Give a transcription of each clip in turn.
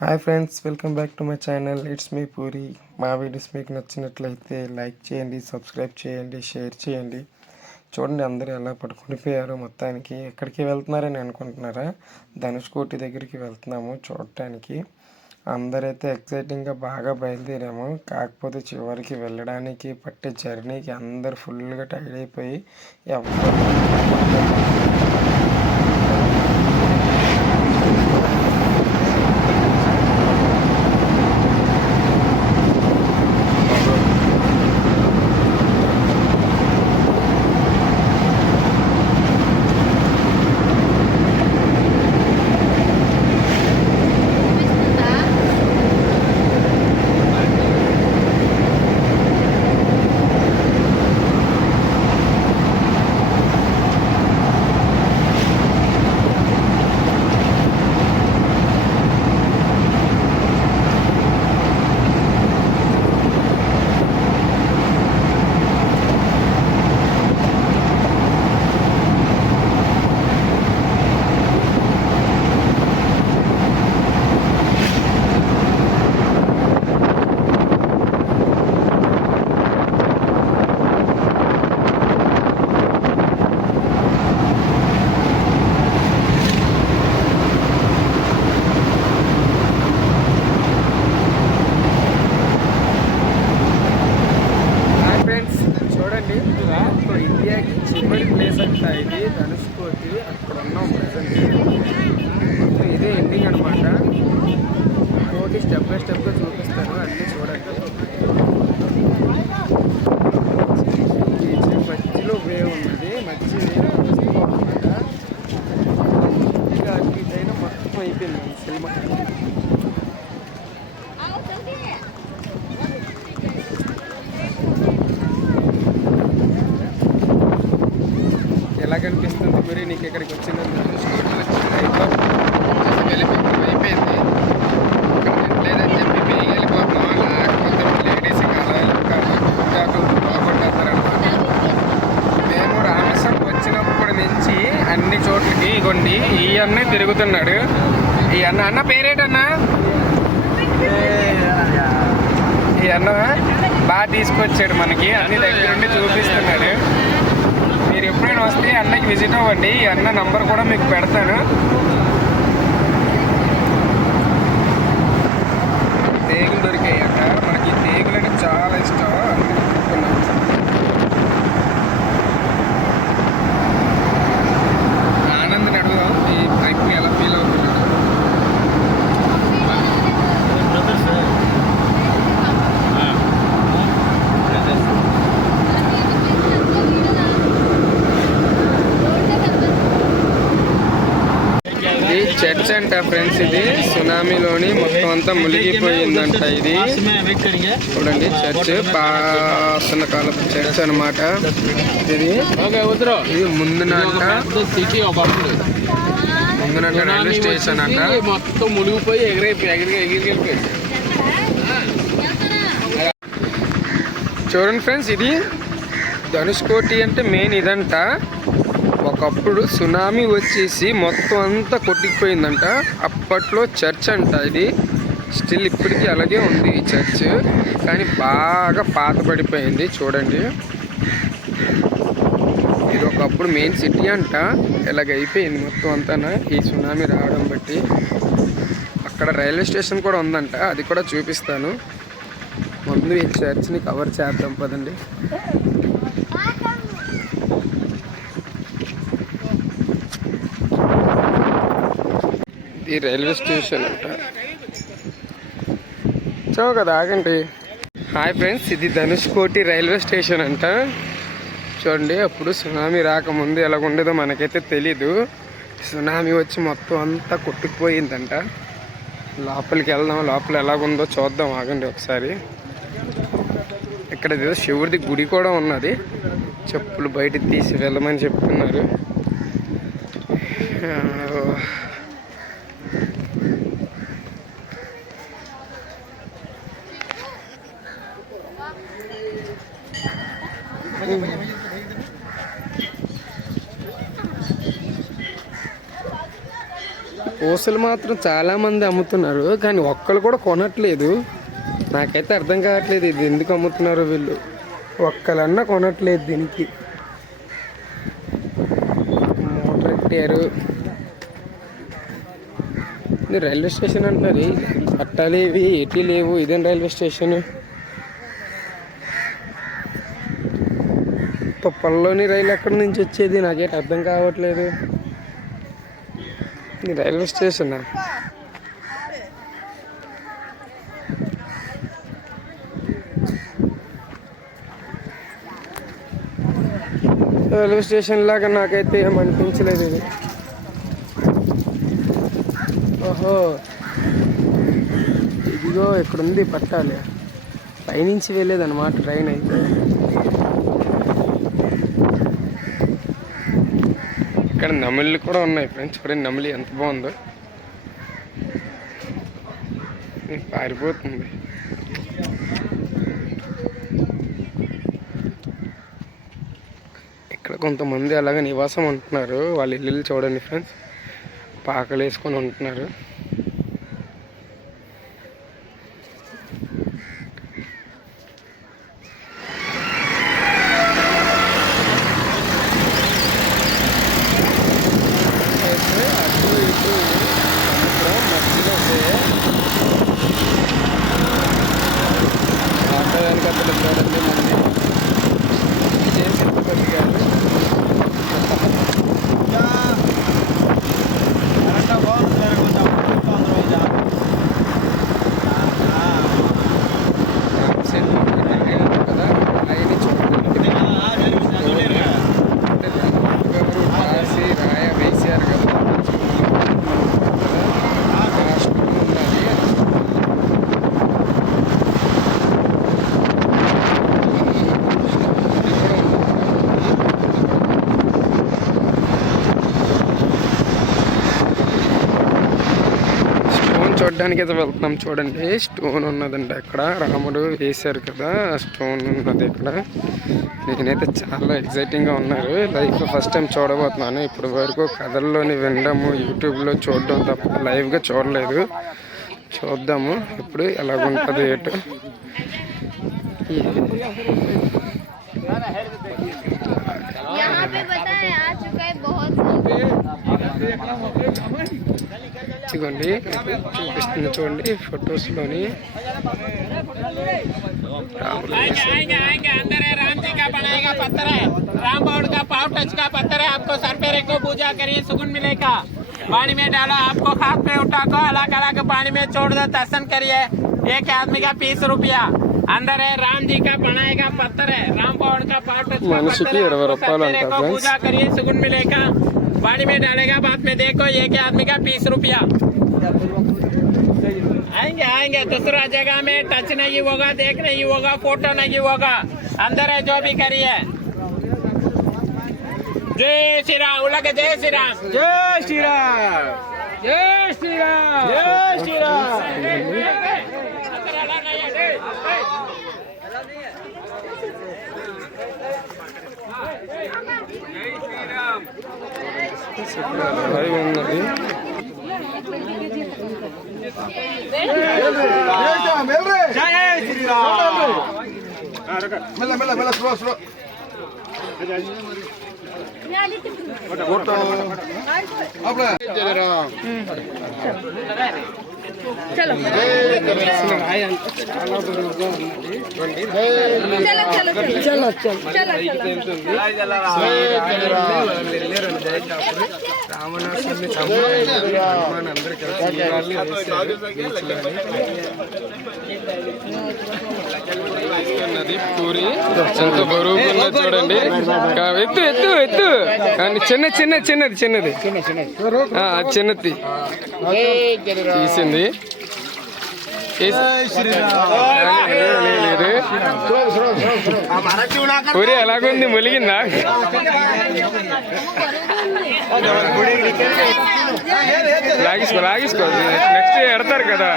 Hi friends welcome back to my channel. It's me Puri. మా videos మీకు నచ్చినట్లయితే like చేయండి సబ్స్క్రైబ్ చేయండి షేర్ చేయండి. చూడండి అందరూ ఎలా పడుకునిపోయారు మొత్తానికి. ఎక్కడికి వెళ్తున్నారని అనుకుంటున్నారా? ధనుష్ కోటి దగ్గరికి వెళ్తున్నాము చూడటానికి. అందరైతే ఎక్సైటింగ్గా బాగా బయలుదేరాము. కాకపోతే చివరికి వెళ్ళడానికి పట్టే జర్నీకి అందరు ఫుల్గా టైర్డ్ అయిపోయి ఎవరు హాయ్ ఫ్రెండ్స్ చూడండి ఇప్పుడు ఇండియాకి చివరి ప్లేస్ అంట ఇది ధనుష్కోటి అక్కడ ఉన్నాం ప్రజెంట్ మొత్తం ఇదే ఎండింగ్ అనమాట కోటి స్టెప్ బై స్టెప్గా చూపిస్తాను అన్నీ చూడండి. మధ్యలో వే ఉన్నది మధ్య అనమాట ఇంకా అటు మొత్తం అయిపోయింది సినిమా. ఎలా కనిపిస్తుంది మరి నీకు ఇక్కడికి వచ్చిందని అయిపోయింది. లేదని చెప్పి మేము వెళ్ళిపోతున్నాం. లేకపోతే లేడీస్ బాగుంటారనమాట మేము రామేశ్వరం వచ్చినప్పటి నుంచి అన్ని చోట్లకి ఇగోండి ఈ అన్న తిరుగుతున్నాడు. ఈ అన్న అన్న పేరేటన్నా? ఈ అన్న బాగా తీసుకొచ్చాడు మనకి అన్ని దగ్గర నుండి చూపిస్తున్నాడు. మీరు ఎప్పుడైనా వస్తే ఈ అన్నకి విజిట్ అవ్వండి. ఈ అన్న నంబర్ కూడా మీకు పెడతాను. తేగులు దొరికాయి అక్కడ మనకి తేగులు అంటే చాలా ఇష్టం అందుకే తీసుకున్నాం. ఆనంద్ అడుగుదాం ఈ ట్రిప్ ఎలా ఫీల్ అవుతున్నాడు ఇది చర్చ్ అంట ఫ్రెండ్స్ ఇది సునామీలోని మొత్తం అంతా మునిగిపోయిందంట ఇది. చూడండి చర్చ్ పాసన కాలపు చర్చ్ అన్నమాట. ఇది ఇది ముందునంట. సిటీ ముందునంట రైల్వే స్టేషన్ అంట. మొత్తం మునిగిపోయి ఎగిరైపోయి ఎగిరి ఎగిరికెళ్ళిపోయి చూడండి ఫ్రెండ్స్ ఇది ధనుష్కోటి అంటే మెయిన్ ఇదంట. ఒకప్పుడు సునామీ వచ్చేసి మొత్తం అంతా కొట్టుకుపోయిందంట. అప్పట్లో చర్చ్ అంట ఇది. స్టిల్ ఇప్పటికీ అలాగే ఉంది ఈ చర్చ్. కానీ బాగా పాతపడిపోయింది చూడండి. ఇది ఒకప్పుడు మెయిన్ సిటీ అంట. ఇలాగ అయిపోయింది మొత్తం అంతా ఈ సునామీ రావడం బట్టి. అక్కడ రైల్వే స్టేషన్ కూడా ఉందంట. అది కూడా చూపిస్తాను. ముందు ఈ చర్చ్ని కవర్ చేద్దాం పదండి. ఇది రైల్వే స్టేషన్ అంట. చో కదా ఆగండి. హాయ్ ఫ్రెండ్స్ ఇది ధనుష్కోటి రైల్వే స్టేషన్ అంట. చూడండి అప్పుడు సునామీ రాకముందు ఎలా ఉండేదో మనకైతే తెలీదు. సునామీ వచ్చి మొత్తం అంతా కొట్టుకుపోయిందంట. లోపలికి వెళ్దాం లోపల ఎలాగుందో చూద్దాం ఆగండి ఒకసారి. ఇక్కడ ఏదో శివుడిది గుడి కూడా ఉన్నది. చెప్పులు బయట తీసి వెళ్ళమని చెప్తున్నారు. ఆ, పూసలు మాత్రం చాలా మంది అమ్ముతున్నారు కానీ ఒక్కరు కూడా కొనట్లేదు. నాకైతే అర్థం కావట్లేదు ఇది ఎందుకు అమ్ముతున్నారు వీళ్ళు. ఒక్కలన్నా కొనట్లేదు దీనికి. మూట కట్టారు ఇది రైల్వే స్టేషన్ అంటున్నారు పట్టాలు ఇవి ఎటీ లేవు ఇదేం రైల్వే స్టేషన్? తుప్పల్లోని రైలు ఎక్కడి నుంచి వచ్చేది? నాకేంటి అర్థం కావట్లేదు. ఇది రైల్వే స్టేషన్ రైల్వే స్టేషన్ లాగా నాకైతే ఏం అనిపించలేదు ఇది. ఓహో. ఇదిగో ఇక్కడుంది పట్టాలి. పైనుంచి వెళ్ళేదన్నమాట ట్రైన్ అయితే. ఇక్కడ నమిళ్ళు కూడా ఉన్నాయి ఫ్రెండ్స్. చూడండి నమిలి ఎంత బాగుందో. పారిపోతుంది. ఇక్కడ కొంతమంది అలాగే నివాసం ఉంటున్నారు. వాళ్ళ ఇల్లు చూడండి ఫ్రెండ్స్. పాకలు వేసుకొని ఉంటున్నారు అయితే అటు ఇటు సముద్రం మధ్యలో ఆటో వెనకతలు చూడండి మంది విజయ సేతుపతి గారు రామసేన కదా ఆయన చూడండి అంటే ఎవరు రాసి రాయ వేసారు కదా రాష్ట్రం ఉన్నది స్టోన్ అయితే వెళ్తున్నాం చూడండి. స్టోన్ ఉన్నదండి అక్కడ రాముడు వేశారు కదా ఆ స్టోన్ ఉన్నది ఇక్కడ. నేనైతే చాలా ఎగ్జైటింగ్గా ఉన్నారు. లైఫ్ ఫస్ట్ టైం చూడబోతున్నాను. ఇప్పటి వరకు కథల్లోని వినడము యూట్యూబ్లో చూడడం తప్ప లైవ్గా చూడలేదు. చూద్దాము ఇప్పుడు ఎలాగుంటుంది ఏటో. ఇదిగోండి చూపిస్తుంది చూడండి ఫొటోస్లోని రాముడు आएंगे आएंगे आएंगे अंदर है राम जी का बनाएगा पत्थर है राम बाउड का पाव टच का पत्थर है आपको सर पे रखो पूजा करिए सुकून मिलेगा पानी में डालो आपको हाथ पे उठा को अलग अलग पानी में छोड़ दो दर्शन करिए एक आदमी का बीस रुपया अंदर है राम जी का बनाएगा पत्थर है राम बाउड का पाव टच का మనిషికి पत्थर है ఇరవై आपको सर రూపాయలు पे అంట रखो, ఫ్రెండ్స్ पूजा करिए सुकून मिलेगा पानी में डालेगा बाद में देखो एक आदमी का बीस रुपया। आएँगे आएँगे दूसरा जगह में टच नहीं होगा देख नहीं होगा फ़ोटो नहीं होगा। अंदर है जो भी करिए जय श्री राम उलग जय श्री राम। जय श्री राम। जय श्री राम। जय श्री राम। ভাই উন্নতি মেলা মেলা মেলা শুরু শুরু আপনার चलो चलो चलो चलो వాళ్ళు ఉన్నది పూరి ఎంత చూడండి ఎత్తు ఎత్తు ఎత్తు కానీ చిన్న చిన్న చిన్నది చిన్నది ఆ, చిన్నది తీసింది లేదు. పూరి ఎలాగుంది ములిగిందా లాగేసుకో లాగేసుకో నెక్స్ట్ ఎడతారు కదా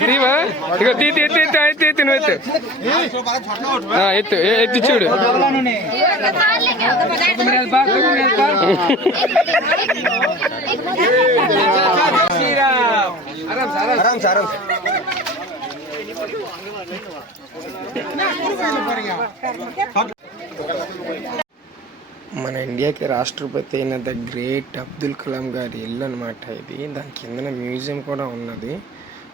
తీవా ఇక తీ తీ తీ తీ అయితే తిను ఎత్తు. ఎత్తు చూడు. మన ఇండియాకి రాష్ట్రపతి అయిన ద గ్రేట్ అబ్దుల్ కలాం గారి ఇల్లు అనమాట ఇది. దాని కిందన మ్యూజియం కూడా ఉన్నది.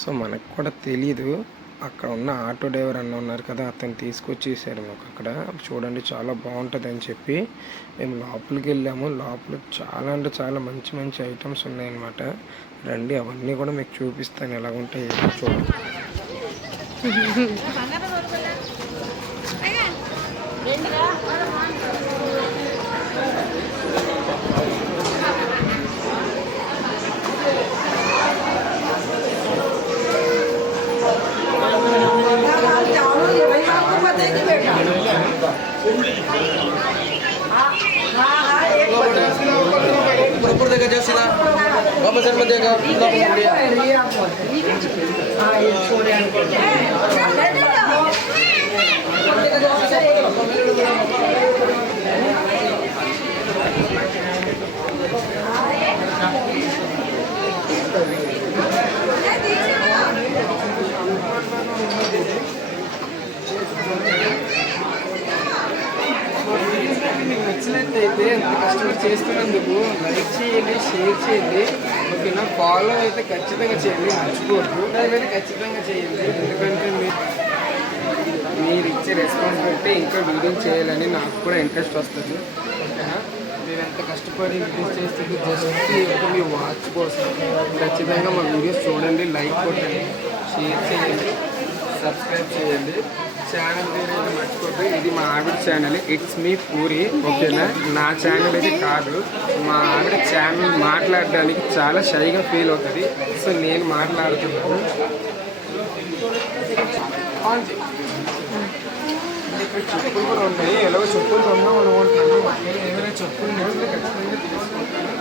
సో మనకు కూడా తెలీదు. అక్కడ ఉన్న ఆటో డ్రైవర్ అన్న ఉన్నారు కదా అతను తీసుకొచ్చేసాడు మాకు అక్కడ. చూడండి చాలా బాగుంటుంది అని చెప్పి మేము లోపలికి వెళ్ళాము. లోపల చాలా అంటే చాలా మంచి మంచి ఐటమ్స్ ఉన్నాయన్నమాట. రండి అవన్నీ కూడా మీకు చూపిస్తాను ఎలా ఉంటాయి చూడండి. ऊपर देखा जा सीधा वापस साइड में देखा మీకు అయితే ఎంత కష్టపడి చేస్తున్నందుకు లైక్ చేయండి షేర్ చేయండి. ఓకేనా? ఫాలో అయితే ఖచ్చితంగా చేయండి మర్చిపోవద్దు. అయితే ఖచ్చితంగా చేయండి. ఎందుకంటే మీరు మీరు ఇచ్చే రెస్పాన్స్ బట్టి ఇంకా వీడియోలు చేయాలని నాకు కూడా ఇంట్రెస్ట్ వస్తుంది. ఓకేనా? మీరు ఎంత కష్టపడి వీడియోస్ చేస్తుంది జస్ట్ మీ వాచ్ కోసం ఖచ్చితంగా మా వీడియోస్ చూడండి లైక్ కొట్టండి షేర్ చేయండి. సబ్స్క్రైబ్ చేయండి. ఛానల్ పేరు అయితే మర్చిపోద్దు ఇది మా ఆవిడ ఛానల్ ఇట్స్ మీ పూరి ఓకేనా నా? ఛానల్ అయితే కాదు. మా ఆవిడ ఛానల్ మాట్లాడడానికి చాలా షైగా ఫీల్ అవుతుంది. సో నేను మాట్లాడుతున్నాను. చెప్పులు కూడా ఉన్నాయి ఎలాగో చెప్పులు ఉన్నాం అనుకుంటున్నాను ఏమైనా చెప్పులు ఖచ్చితంగా తీసుకుంటాను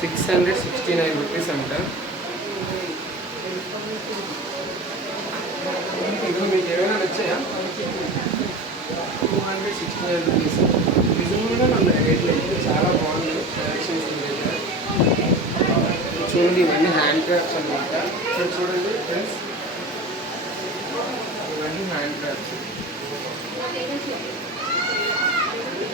six hundred sixty nine rupees అంట ఇది మీకు ఏమైనా నచ్చాయా two hundred sixty nine rupees రీజనబుల్గా ఉన్నాయి రేట్లు అయితే చాలా బాగుంది కలెక్షన్స్ అయితే చూడండి ఇవన్నీ హ్యాండ్ క్రాఫ్ట్స్ అనమాట ఇక్కడ చూడండి ఫ్రెండ్స్ ఇవన్నీ హ్యాండ్ క్రాఫ్ట్స్ లంచ్ బాక్స్ అవన్నీ ఉన్నాయి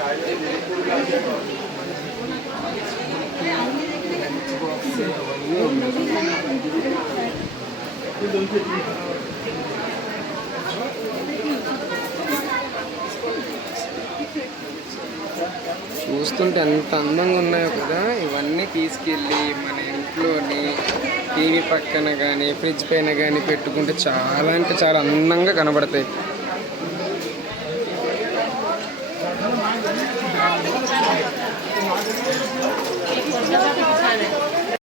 చూస్తుంటే ఎంత అందంగా ఉన్నాయో కదా. ఇవన్నీ తీసుకెళ్ళి మన ఇంట్లోని టీవీ పక్కన కానీ ఫ్రిడ్జ్ పైన కానీ పెట్టుకుంటే చాలా అంటే చాలా అందంగా కనబడతాయి.